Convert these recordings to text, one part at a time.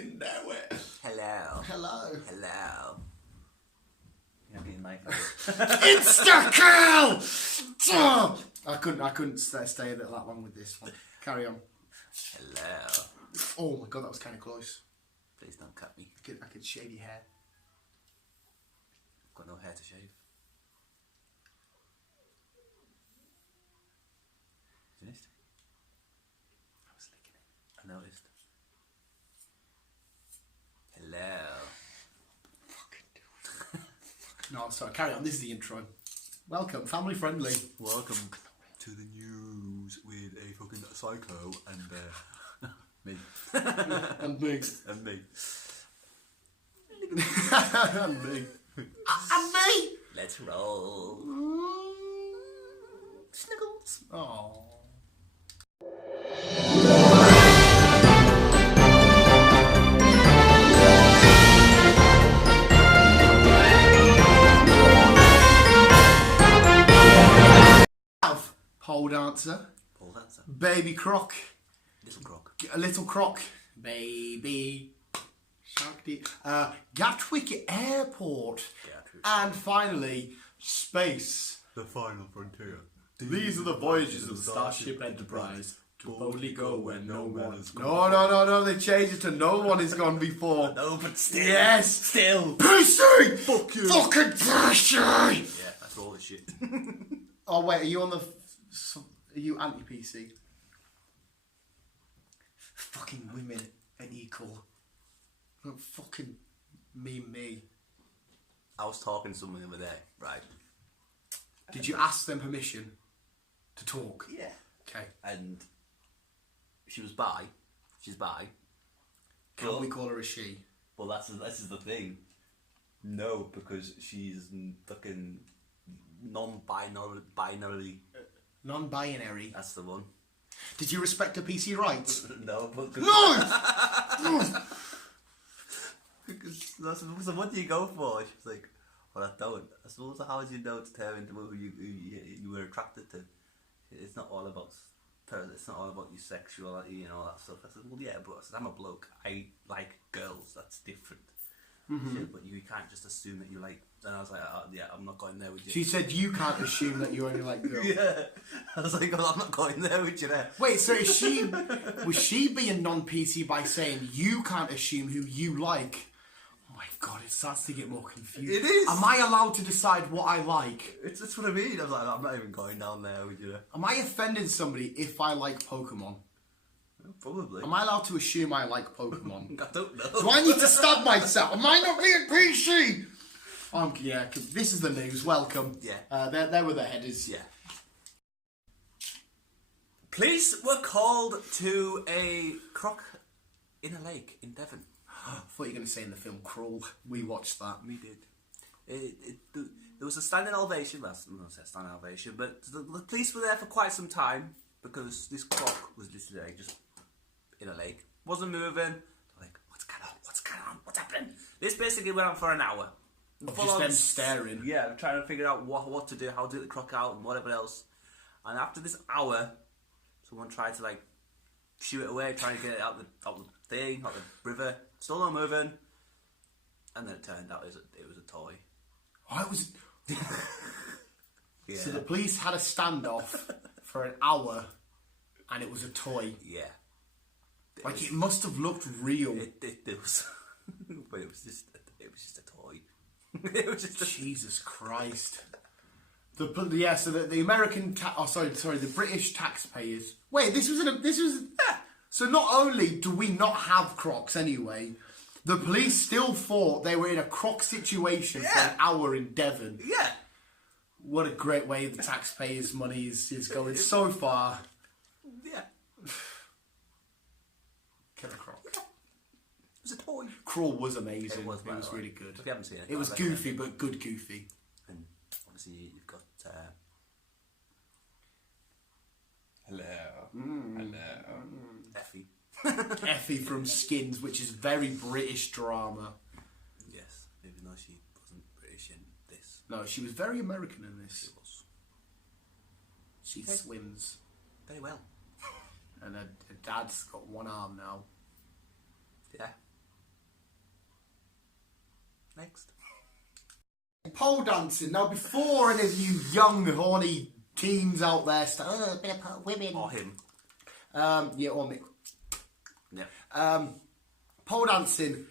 fucking know it. Hello. Hello. Hello. You're getting my Insta kill! I couldn't stay that long with this one. Carry on. Hello. Oh my god, that was kind of close. Please don't cut me. I could shave your hair. I've got no hair to shave. Finished? I was licking it. I noticed. Hello. No, sorry, carry on. This is the intro. Welcome, family friendly. Welcome to the news with a fucking psycho and me. And me. And me. And me. And me! Let's roll. Sniggles. Oh. Pole dancer. Pole dancer. Baby croc. Little croc. A little croc. Baby. Gatwick Airport. And finally, space. The final frontier. These are the voyages of the Starship Enterprise. To boldly go where no one has gone. No, they changed it to no one has gone before. No, but still. Yes! Still. PC! Fuck you. Fucking PC! Yeah, that's all the shit. Oh wait, are you on the... Are you anti-PC? Fucking women are equal. Don't fucking me. I was talking to someone the other day, right? Did you ask them permission to talk? Yeah. Okay. And she was bi. She's bi. Can we call her a she? Well, this is the thing. No, because she's fucking non-binary. Non-binary. That's the one. Did you respect her PC rights? No, but No! So what do you go for? She was like, well, I don't. I suppose how would you know to determine who you were attracted to? It's not all about your sexuality and all that stuff. I said, well, yeah, but I said, I'm a bloke. I like girls. That's different. Shit, but you can't just assume that you like. And I was like, oh, yeah, I'm not going there with you. She said you can't assume that you only like girls. Yeah. I was like, oh, I'm not going there with you there. Wait, so was she being non-PC by saying you can't assume who you like? Oh my god, it starts to get more confusing. It is. Am I allowed to decide what I like? That's what I mean. I was like, I'm not even going down there with you. Am I offending somebody if I like Pokemon? Probably. Am I allowed to assume I like Pokemon? I don't know. Do I need to stab myself? Am I not being PC? Yeah, this is the news. Welcome. Yeah. There were the headers. Yeah. Police were called to a croc in a lake in Devon. I thought you were going to say in the film Crawl. We watched that. We did. There was a standing ovation. Well, I'm not say standing ovation, but the police were there for quite some time because this croc was just in a lake, wasn't moving. They're like, what's going on? What's going on? What's happening? This basically went on for an hour. Just them staring. Yeah, trying to figure out what to do, how to get the croc out, and whatever else. And after this hour, someone tried to like shoo it away, trying to get it out the thing, out the river. Still not moving. And then it turned out it was a toy. Oh, it was. Yeah. So the police had a standoff for an hour, and it was a toy. Yeah. Like it must have looked real. It was, but it was just a toy. It was just Jesus Christ. So the American the British taxpayers. Wait, this was. So not only do we not have crocs anyway, the police still thought they were in a croc situation for an hour in Devon. Yeah. What a great way the taxpayers' money is going so far. Yeah. Killer croc. It was a toy. Crawl was amazing. It was really good. If you haven't seen it, It was goofy, but good goofy. And obviously you've got hello, Effie. Effie from Skins, which is very British drama. Yes, even though she wasn't British in this. No, she was very American in this. She was. She swims. Very well. And her dad's got one arm now. Yeah. Next. Pole dancing. Now, before any of you young, horny teens out there start, a bit of women. Or him. Yeah, or me. Yeah. Pole dancing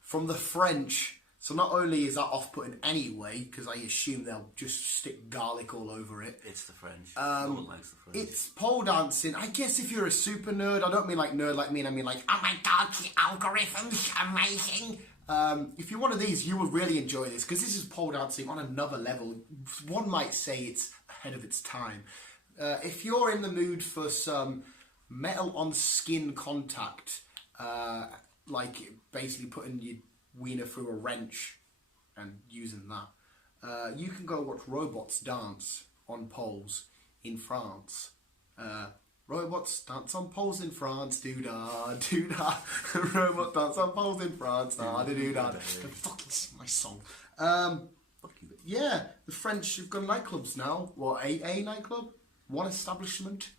from the French. So not only is that off-putting anyway, because I assume they'll just stick garlic all over it. It's the French. No one likes the French. It's pole dancing. I guess if you're a super nerd, I don't mean like nerd like me, I mean like, oh my god, the algorithm's amazing. If you're one of these, you will really enjoy this, because this is pole dancing on another level. One might say it's ahead of its time. If you're in the mood for some metal on skin contact, like basically putting your wiener through a wrench and using that, you can go watch robots dance on poles in France. Robots dance on poles in France, doo-da, doo-da. Robots dance on poles in France, da-da-doo-da. Fucking my song. Yeah, the French have got nightclubs now. What, a nightclub? One establishment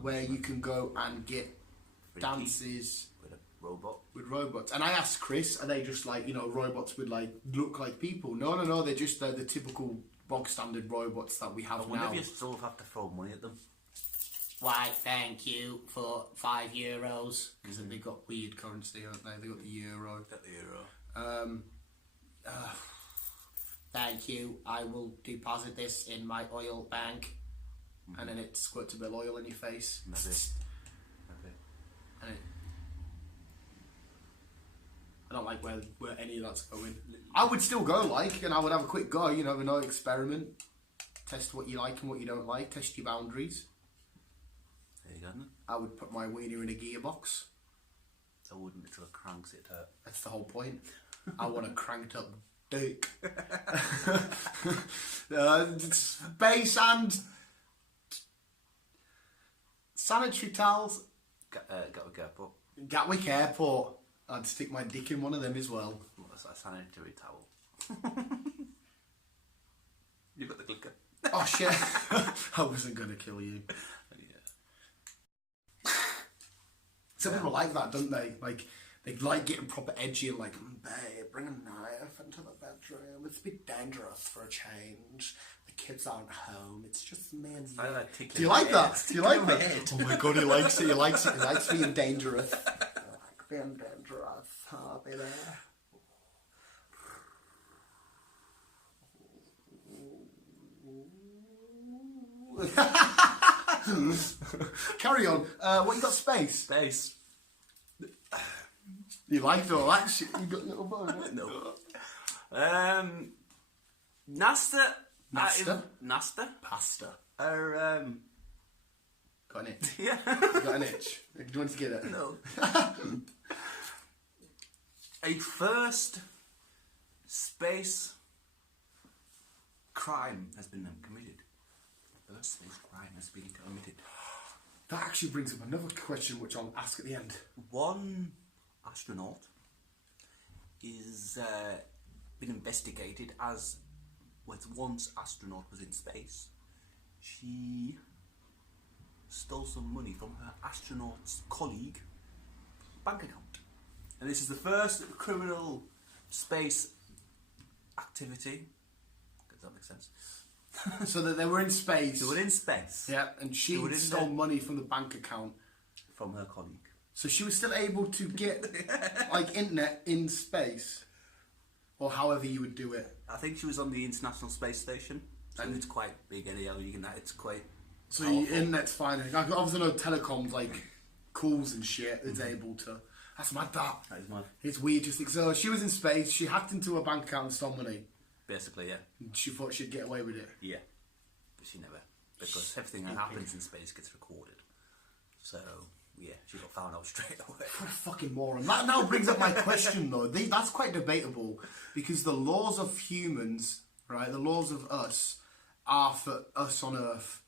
where you can go and get dances with a robot. With robots. And I asked Chris, are they just like, you know, robots would like look like people? No, they're just the typical bog standard robots that we have now. Whenever you still have to throw money at them. Why, thank you for €5. Because they got weird currency, haven't they? They got the euro. Thank you. I will deposit this in my oil bank. And then it squirts a bit of oil in your face. Maybe. And I don't like where any of that's going. I would still go, like, and I would have a quick go, you know, no experiment. Test what you like and what you don't like. Test your boundaries. There you go. I would put my wiener in a gearbox. I wouldn't until it cranks it out. That's the whole point. I want a cranked up dick. Space and sanitary towels. Gatwick Airport. Gatwick Airport. I'd stick my dick in one of them as well. What's that, sanitary towel? You got the clicker. Oh shit. I wasn't going to kill you. Yeah. Some people like that, don't they? Like, they like getting proper edgy and like, babe, bring a knife into the bedroom. It's a bit dangerous for a change. The kids aren't home. It's just me and you. Do you like that? Do you like that? Oh my god, he likes it. He likes it. He likes being dangerous. Being dangerous. I'll be there. Carry on. What you got? Space. You liked all that shit. You got little boy. No. Nasta. Pasta. Got an itch. Yeah. You got an itch. Do you want to get it? No. A first space crime has been committed. First space crime has been committed. That actually brings up another question, which I'll ask at the end. One astronaut is been investigated as once astronaut was in space. She stole some money from her astronaut's colleague bank account. And this is the first criminal space activity. Does that make sense? So that they were in space. They were in space. Yeah, and she stole money from the bank account. From her colleague. So she was still able to get, like, internet in space? Or however you would do it. I think she was on the International Space Station. So it's quite big anyhow. It's quite So powerful. your internet's fine. I obviously know telecoms, like, calls and shit, is able to... That's mad, that. That is mad. It's weird, just think. So she was in space, she hacked into her bank account and stole money. Basically, yeah. And she thought she'd get away with it. Yeah. But she never. Because everything that happens in space gets recorded. So, yeah, she got found out straight away. What a fucking moron. That now brings up my question, though. That's quite debatable. Because the laws of humans, right, the laws of us, are for us on Earth.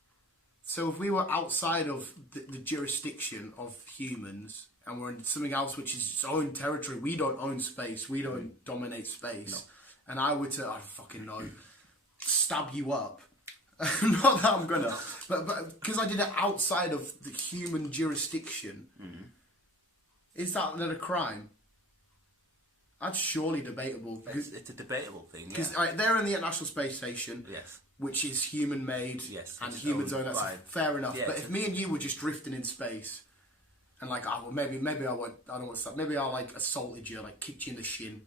So if we were outside of the jurisdiction of humans... and we're in something else which is its own territory. We don't own space. We don't dominate space. No. And I were to, I fucking know, stab you up. Not that I'm gonna, but because I did it outside of the human jurisdiction, is that a crime? That's surely debatable. It's a debatable thing, Because yeah. they're in the International Space Station, Yes. which is human-made, Yes, and it's humans owned own. That's by- fair enough. Yeah, but it's if me and you were just drifting in space, and like, oh, well, maybe I won't. I don't want to stop. Maybe I like assaulted you, like kicked you in the shin.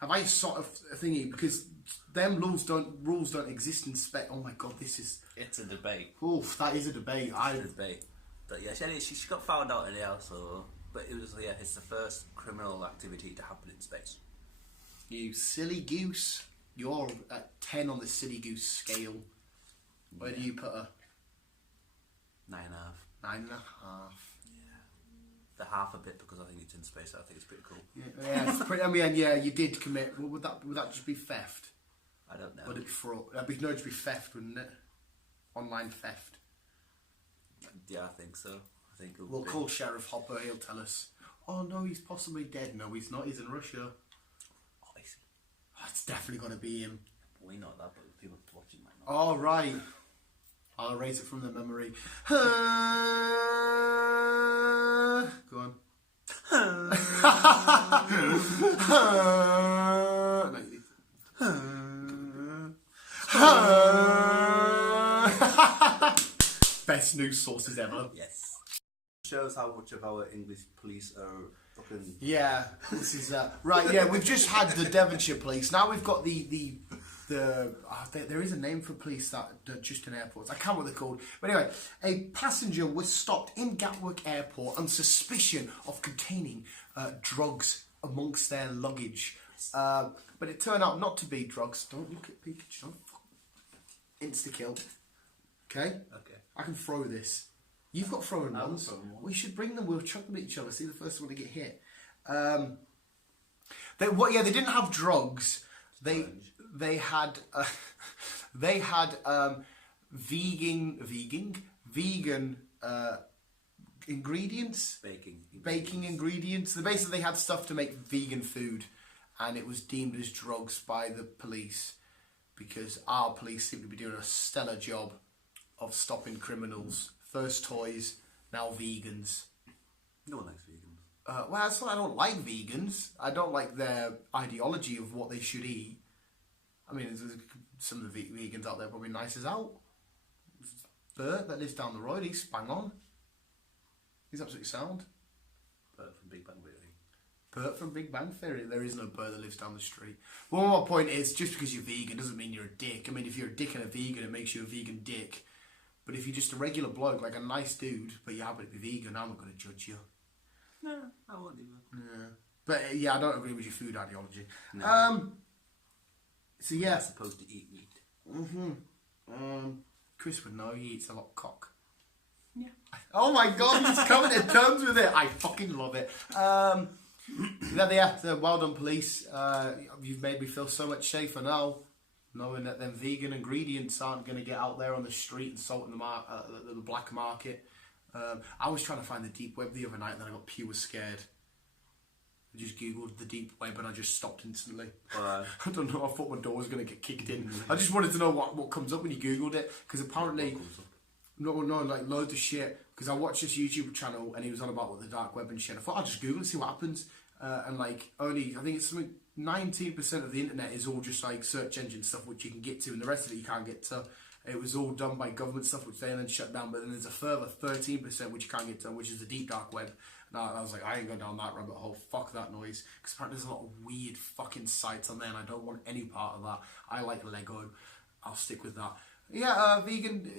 Have I sort of a thingy? Because them rules don't exist in space. Oh my god, this is. It's a debate. Oof, that is a debate. It's a debate. But yeah, she got found out in the house, so. But it was, yeah, it's the first criminal activity to happen in space. You silly goose. You're at 10 on the silly goose scale. Where do you put her? 9.5. 9.5. The half a bit because I think it's in space. I think it's pretty cool. Yeah, it's pretty. I mean, yeah, you did commit. Well, would that just be theft? I don't know. Would it be fraud? That'd just be theft, wouldn't it? Online theft. Yeah, I think so. I think We'll call Sheriff Hopper. He'll tell us. Oh no, he's possibly dead. No, he's not. He's in Russia. Oh, I see. Oh, it's definitely gonna be him. We know that, but people watching might not. All right. I'll erase it from the memory. Go on. Best news sources ever. Yes. Shows how much of our English police are fucking. Yeah, this is right. Yeah, we've just had the Devonshire police. Now we've got there is a name for police that just in airports. I can't remember what they're called. But anyway, a passenger was stopped in Gatwick Airport on suspicion of containing drugs amongst their luggage. But it turned out not to be drugs. Don't look at Pikachu. Don't insta-kill. Okay? Okay. I can throw this. You've got throwing I will ones. throw one. We should bring them. We'll chuck them at each other. See the first one to get hit. They didn't have drugs. They had vegan ingredients. Baking ingredients. They basically had stuff to make vegan food, and it was deemed as drugs by the police because our police seem to be doing a stellar job of stopping criminals. First toys, now vegans. No one likes vegans. Well, that's why I don't like vegans. I don't like their ideology of what they should eat. I mean, there's some of the vegans out there probably nice as out. Bert that lives down the road, he's bang on. He's absolutely sound. Bert from Big Bang Theory. Bert from Big Bang Theory. There is no Bert that lives down the street. Well, my point is, just because you're vegan doesn't mean you're a dick. I mean, if you're a dick and a vegan, it makes you a vegan dick. But if you're just a regular bloke, like a nice dude, but you happen to be vegan, I'm not going to judge you. No, I won't either. Yeah. But yeah, I don't agree with your food ideology. No. So yeah. You're supposed to eat meat. Chris would know, he eats a lot of cock. Yeah. Oh my god, he's coming to terms with it. I fucking love it. Yeah, well done, police. You've made me feel so much safer now, knowing that them vegan ingredients aren't going to get out there on the street and sold in the black market. I was trying to find the deep web the other night, and then I got pure scared. I just googled the deep web and I just stopped instantly. I don't know. I thought my door was going to get kicked in. I just wanted to know what comes up when you googled it, because apparently. No, like loads of shit. Because I watched this YouTube channel and he was on about what the dark web and shit. I thought I'll just Google and see what happens. And like I think it's something 19% of the internet is all just like search engine stuff which you can get to, and the rest of it you can't get to. It was all done by government stuff which they then shut down. But then there's a further 13% which you can't get to, which is the deep dark web. And I was like, I ain't going down that rabbit hole. Fuck that noise. Because apparently there's a lot of weird fucking sites on there, and I don't want any part of that. I like Lego. I'll stick with that. Yeah, vegan.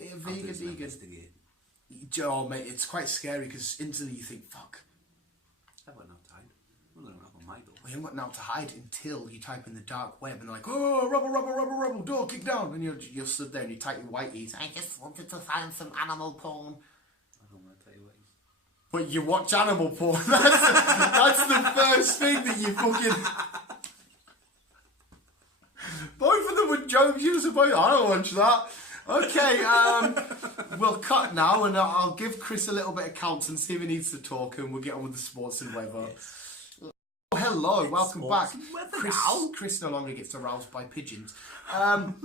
Oh, mate, it's quite scary because instantly you think, fuck. I went out to hide. I'm going to knock on my door. Well, you went out to hide until you type in the dark web and they're like, oh, rubble, door kick down. And you're stood there and you type your whiteys. I just wanted to find some animal porn. I don't want to tell you what it is. But you watch animal porn. That's the first thing that you fucking... Both of them were jokes. You were supposed. I don't watch that. Okay, we'll cut now, and I'll give Chris a little bit of counts and see if he needs to talk, and we'll get on with the sports and weather. Yes. Oh, hello, welcome back. Chris no longer gets aroused by pigeons. The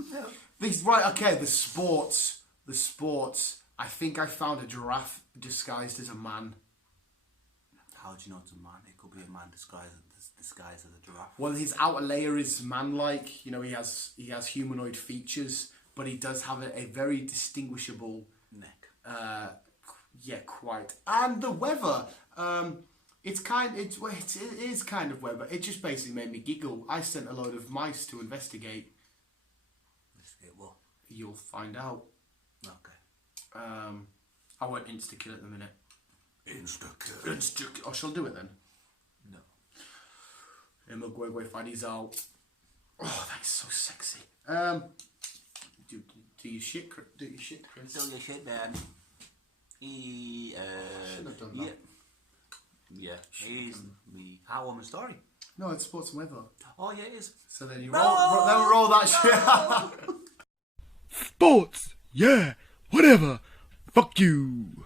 sports. I think I found a giraffe disguised as a man. How do you know it's a man? It could be a man disguised as a giraffe. Well, his outer layer is man-like. You know, he has humanoid features, but he does have a very distinguishable Neck. Yeah, quite. And the weather. It is kind of weather. It just basically made me giggle. I sent a load of mice to investigate. Investigate what? You'll find out. Okay. I won't insta-kill at the minute. Insta-kill. Oh, shall I do it then? No. Imagwegwe find his out. Oh, that is so sexy. Do your shit, Chris. Do your shit, Chris. Do your shit, man. Should have done that. Yeah. Here's the heartwarming story. No, it's sports and weather. Oh yeah, it is. So then you roll that shit. Sports, yeah, whatever. Fuck you.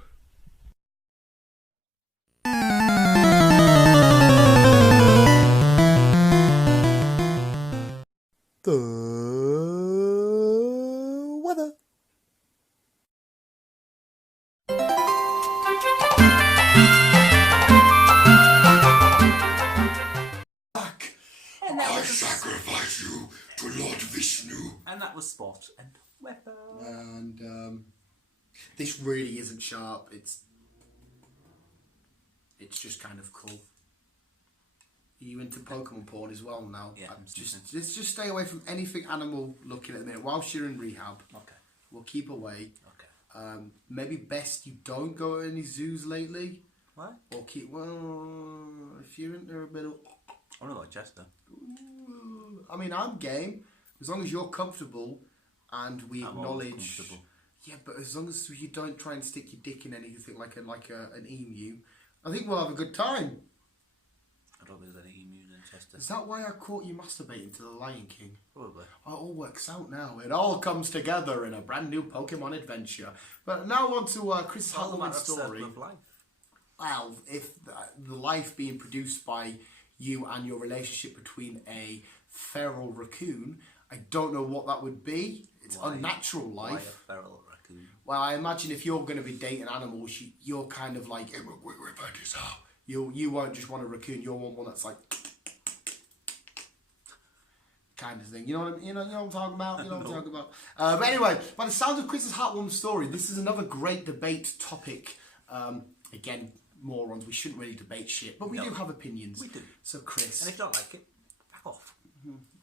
The weather. I sacrifice you to Lord Vishnu. And that was sport and weather. And this really isn't sharp. It's just kind of cool. Are you into Pokemon porn as well now? Yeah. Let's just stay away from anything animal looking at the minute. Whilst you're in rehab, Okay. we'll keep away. Okay. Maybe best you don't go to any zoos lately. What? Or if you're into a bit of... I don't know about Chester. I mean, I'm game. As long as you're comfortable and we I'm always acknowledge... comfortable. Yeah, but as long as you don't try and stick your dick in anything like an emu, I think we'll have a good time. I don't think there's any emus in Chester. Is that why I caught you masturbating to the Lion King? Probably. Oh, it all works out now. It all comes together in a brand new Pokemon adventure. But now on to Chris' heartwarming story. Of life. Well, if the life being produced by you and your relationship between a feral raccoon, I don't know what that would be. It's unnatural life. Why a feral raccoon? Well, I imagine if you're going to be dating animals, you're kind of like... You won't just want a raccoon, you'll want one that's like... kind of thing. You know what I'm talking about? You know what I'm talking about? But anyway, by the sound of Chris's heartwarming story, this is another great debate topic. Again, morons, we shouldn't really debate shit, but we do have opinions. We do. So, Chris... And if you don't like it, back off.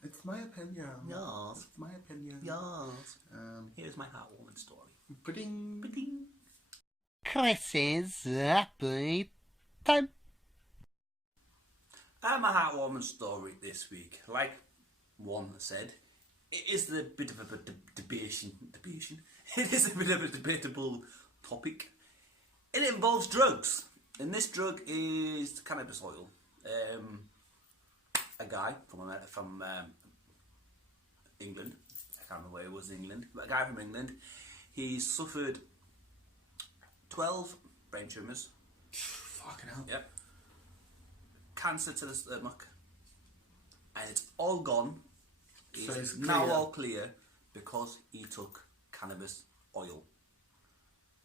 It's my opinion. Yes. It's my opinion. Yes. Here's my heartwarming story. Ba-ding. Ba-ding. Chris's happy time. My heartwarming story this week, like one said, it is a bit of a debation. It is a bit of a debatable topic. It involves drugs, and this drug is cannabis oil. A guy from England, I can't remember where he was in England, but a guy from England, he suffered 12 brain tumours. Fucking hell. Yep. Cancer to the stomach, and it's all gone. So It's it's now clear. all clear because he took cannabis oil,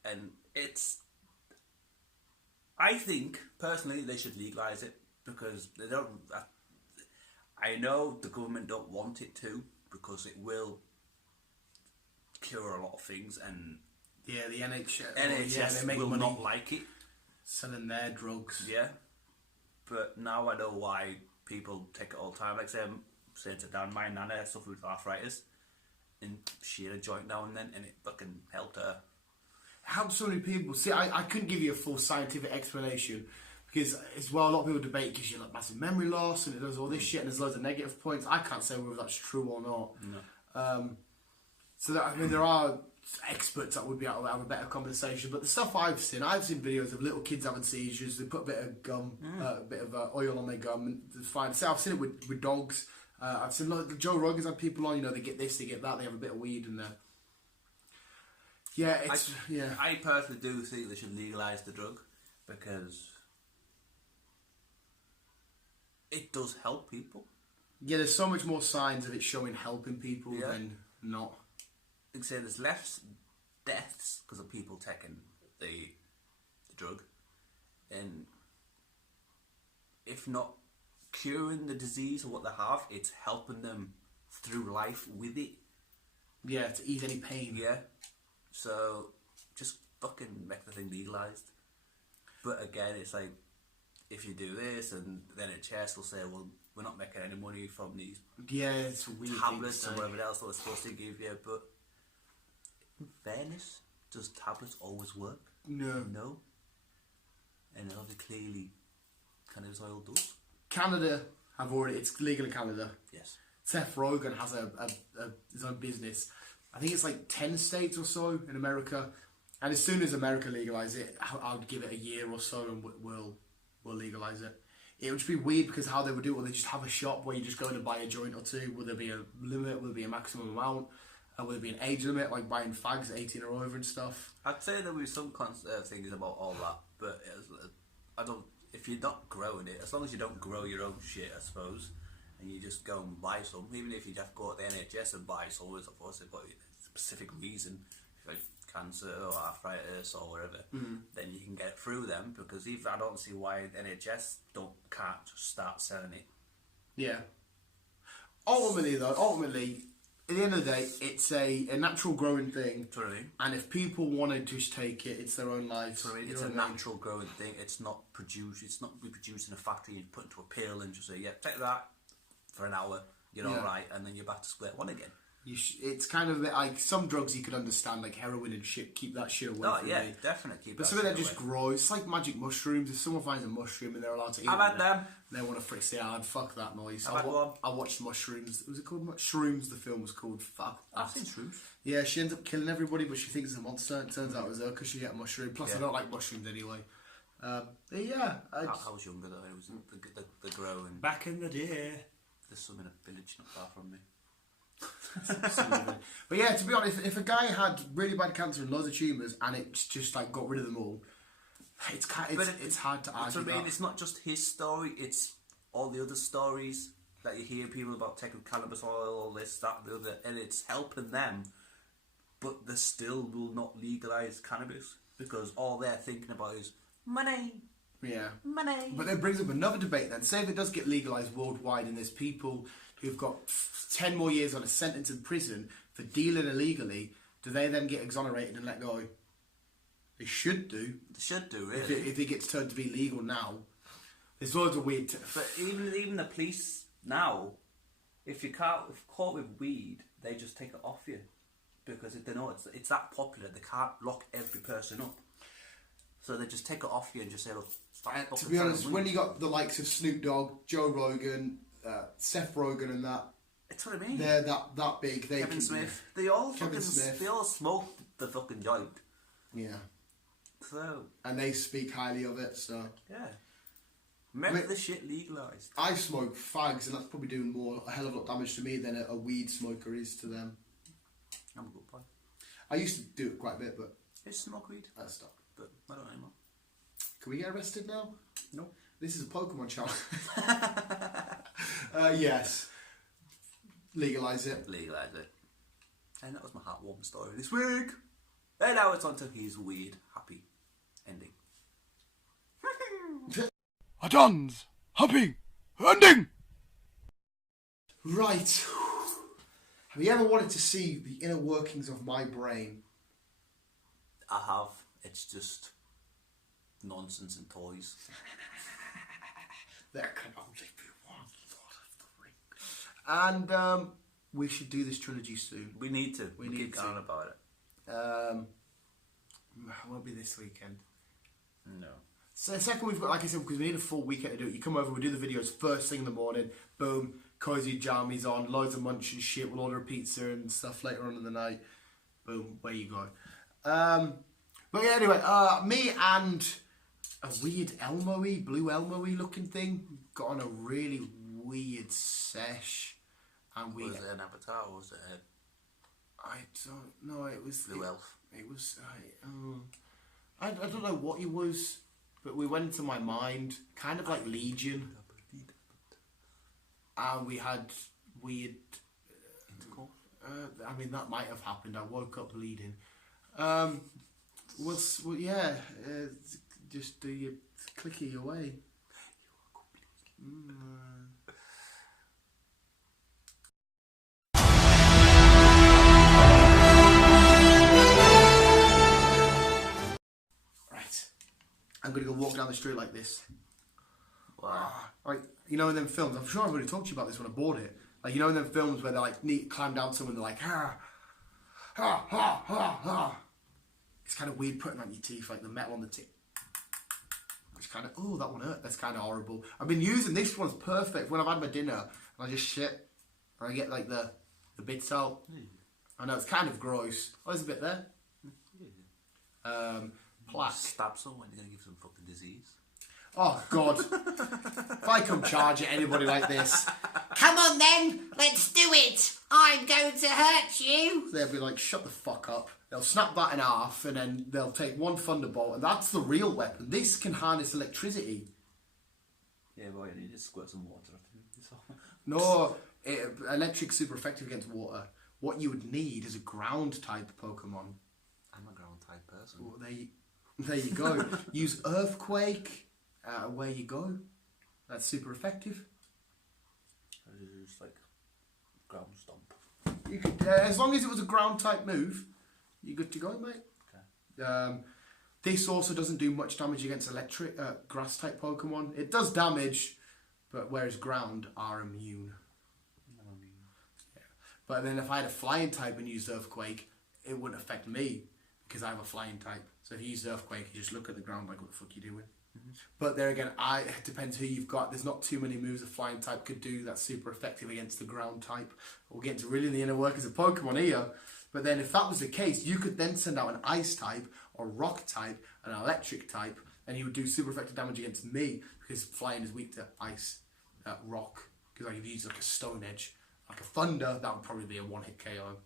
and I think personally they should legalise it because they don't. I know the government don't want it to because it will cure a lot of things, and Yeah, the NHS. NHS they make will money not like it. selling their drugs. Yeah, but now I know why people take it all the time. Like say, I'm saying to Dan, my nana suffered with arthritis, and she had a joint now and then, and it fucking helped her. How so many people... See, I couldn't give you a full scientific explanation because, as well, a lot of people debate it gives you like massive memory loss and it does all this shit and there's loads of negative points. I can't say whether that's true or not. No. So, that, I mean, there are experts that would be able to have a better conversation, but the stuff I've seen videos of little kids having seizures. They put a bit of gum, a bit of oil on their gum, and it's fine. So I've seen it with dogs. I've seen like Joe Rogan's had people on. You know, they get this, they get that. They have a bit of weed in there. Yeah, I personally do think they should legalise the drug because it does help people. Yeah, there's so much more signs of it showing helping people Yeah. than not. Like I say, there's less deaths because of people taking the drug, and if not curing the disease or what they have, it's helping them through life with it. Yeah, to ease any pain. Yeah. So just fucking make the thing legalised. But again, it's like, if you do this, and then NHS will say, well, we're not making any money from these It's a weird tablets thing and to say. whatever else that we're supposed to give you. But in fairness, does tablets always work? No. No. And obviously, clearly, cannabis oil does. Canada have already, it's legal in Canada. Yes. Seth Rogen has his own business. I think it's like 10 states or so in America. And as soon as America legalise it, I'll give it a year or so and we'll legalise it. It would just be weird because how they would do it, will they just have a shop where you just go in and buy a joint or two? Will there be a limit? Will there be a maximum amount? Will there be an age limit, like buying fags at 18 or over and stuff? I'd say there will be some things about all that, but I don't. If you're not growing it, as long as you don't grow your own shit, I suppose, and you just go and buy some, even if you just go to the NHS and buy some, of course, they've got a specific reason, like cancer or arthritis or whatever, then you can get it through them, because even I don't see why the NHS can't just start selling it. Yeah. Ultimately, at the end of the day, it's a natural growing thing. Do you know what I mean? And if people want to just take it, it's their own lives. So You it's know a what I mean? natural growing thing. It's not produced. It's not reproduced in a factory and put into a pill and just say, yeah, take that for an hour. You're all right, and then you're back to square one again. It's kind of a bit like some drugs you could understand, like heroin and shit. Keep that shit away from me. Definitely. But something that just grows, it's like magic mushrooms. If someone finds a mushroom and they're allowed to eat I've had them. they want to frick say, "I'd fuck that noise." I've had one. I watched Mushrooms. Was it called Shrooms? The film was called. Fuck. I've seen shrooms. Yeah, she ends up killing everybody, but she thinks it's a monster. It turns out it was her because she ate a mushroom. Plus, I don't like mushrooms anyway. But yeah. I was younger though. It was the grow and Back in the day. there's some in a village not far from me. But yeah, to be honest, if a guy had really bad cancer and loads of tumours and it's just like got rid of them all, it's hard to argue. So I mean, that. it's not just his story; it's all the other stories that you hear people about taking cannabis oil, all this, that, the other, and it's helping them. But they still will not legalise cannabis because all they're thinking about is money. Yeah. Money. But that brings up another debate then. Say if it does get legalised worldwide and there's people who've got 10 more years on a sentence in prison for dealing illegally, do they then get exonerated and let go? They should do. They should do, really. If it gets turned to be legal now. There's loads of weird... But even the police now, if caught with weed, they just take it off you. Because if they know it's that popular, they can't lock every person up. So they just take it off you and just say, look, stop. To be honest, when you got the likes of Snoop Dogg, Joe Rogan, Seth Rogen and that, that's what I mean. they're that big. Kevin Smith. They all Smith. They all smoked the fucking joint. Yeah. So. And they speak highly of it, so... Yeah. Make the shit legalised. I smoke fags, and that's probably doing a hell of a lot of damage to me than a weed smoker is to them. I'm a good boy. I used to do it quite a bit, but I smoke weed, I stopped. but I don't anymore. Can we get arrested now? No. This is a Pokemon channel. Yes. Legalise it. Legalise it. And that was my heartwarming story this week. And now it's on to his weird, happy ending. A dance, happy ending. Right. Have you ever wanted to see the inner workings of my brain? I have. It's just nonsense and toys. There can only be one Lord of the Rings. And we should do this trilogy soon. We need to. We We need keep to. going about it. It won't be this weekend. No. So the second we've got, like I said, because we need a full weekend to do it. You come over, we do the videos first thing in the morning. Boom, cozy jammies on, loads of munch and shit. We'll order a pizza and stuff later on in the night. Boom, where you go. But yeah, anyway, me and a weird Elmo-y, blue Elmo-y looking thing got on a really weird sesh, and we. Was it an avatar or was it I don't know. It was a blue elf? It was. I don't know what it was, but we went into my mind, kind of like Legion, and we had weird. I mean, that might have happened. I woke up bleeding. Well, yeah. Just do your clicky away. Right. I'm going to go walk down the street like this. Wow. Right, you know in them films, I'm sure I've already talked to you about this when I bought it. Like, you know in them films where they're like, climb down someone, they're like, ha, ha, ha, ha, ha. It's kind of weird putting on your teeth, like the metal on the teeth. It's kind of, oh, that one hurt. That's kind of horrible. I've been using this one's perfect when I've had my dinner and I just shit. And I get like the bits out. I know it's kind of gross. Oh, there's a bit there. Plaque. Stab someone, you're going to give them fucking disease. Oh, God. If I come charge at anybody like this, Come on then, let's do it. I'm going to hurt you. they'll be like, shut the fuck up. They'll snap that in half and then they'll take one thunderbolt and that's the real weapon. This can harness electricity. Yeah, well, you need to squirt some water at them. That's all. No, electric's super effective against water. What you would need is a ground type Pokemon. I'm a ground type person. Well, there you go. Use Earthquake. Where you go. That's super effective. It's like ground stomp. You could, as long as it was a ground type move, you're good to go, mate. Okay. This also doesn't do much damage against electric grass type Pokemon. It does damage, but whereas ground are immune. Yeah. But then if I had a flying type and used Earthquake, it wouldn't affect me because I have a flying type. So if you use Earthquake, you just look at the ground like, what the fuck are you doing? But there again, it depends who you've got. There's not too many moves a flying type could do that's super effective against the ground type. We'll get into really the inner workings of Pokemon here. But then if that was the case, you could then send out an ice type, or rock type, an electric type, and you would do super effective damage against me because flying is weak to ice, rock. Because I could use like a stone edge, like a thunder, that would probably be a one-hit KO.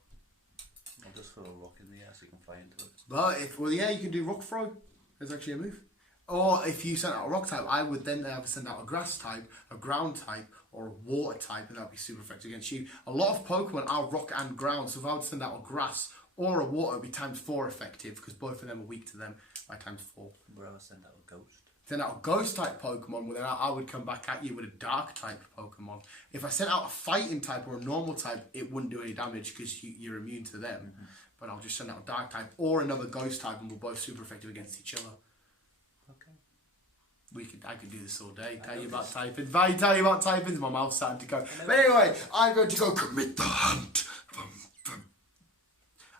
I'll just throw a rock in the air so you can fly into it. But you can do rock throw. There's actually a move. Or if you sent out a rock type, I would then either send out a grass type, a ground type, or a water type, and that would be super effective against you. A lot of Pokemon are rock and ground, so if I would send out a grass or a water, it would be ×4 effective, because both of them are weak to them by ×4. Would I send out a ghost? Send out a ghost type Pokemon, well, then I would come back at you with a dark type Pokemon. If I sent out a fighting type or a normal type, it wouldn't do any damage because you're immune to them. But I'll just send out a dark type or another ghost type, and we're both super effective against each other. Okay. I could do this all day. Tell you about typing. If I tell you about typing, my mouth's starting to go. But anyway, I'm going to go Commit the hunt.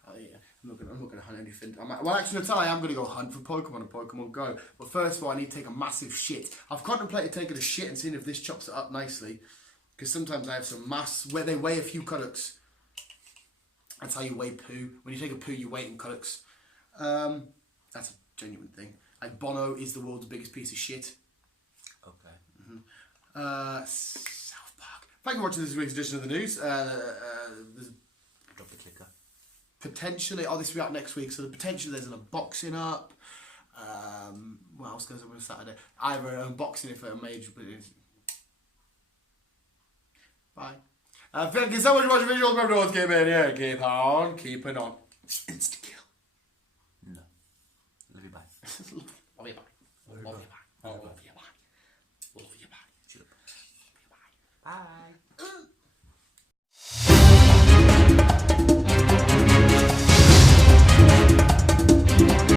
Oh yeah, I'm not gonna hunt anything. Actually, I am gonna go hunt for Pokemon and Pokemon Go. But first of all, I need to take a massive shit. I've contemplated taking a shit and seeing if this chops it up nicely, because sometimes I have some mass where they weigh a few cullocks. That's how you weigh poo. When you take a poo, you weigh it in cullocks. That's a genuine thing. Like Bono is the world's biggest piece of shit. Okay. South Park. Thank you for watching this week's edition of the news. There's Drop the clicker. potentially, this will be out next week, so potentially there's an unboxing up. What else goes on on Saturday? Either an unboxing if a major. Bye. Thank you so much for watching visuals. Remember to always keep in here. Keep on keeping on. Insta-kill. No. Love you, bye.